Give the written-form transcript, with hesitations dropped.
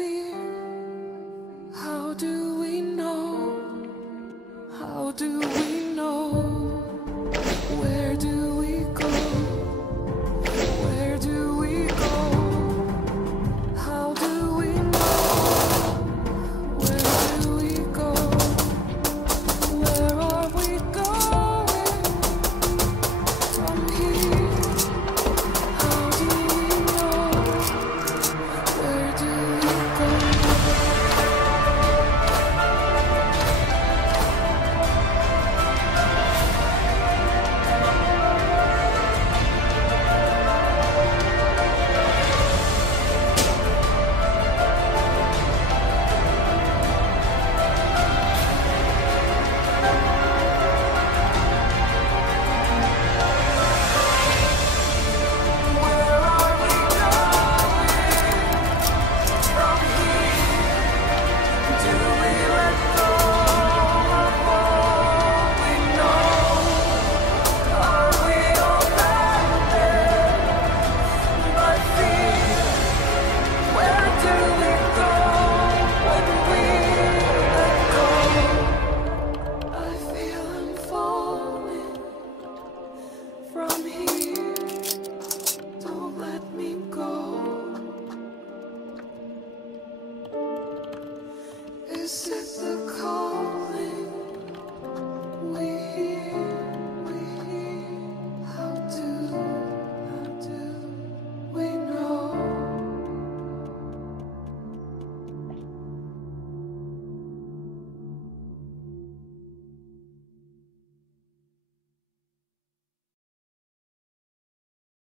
fear? How do we know? How do we know? Where do we go? Where do we go? How do we know? Where do we go? Where are we going from here? How do we know? Where do we go? From here, don't let me go. Is it the cold?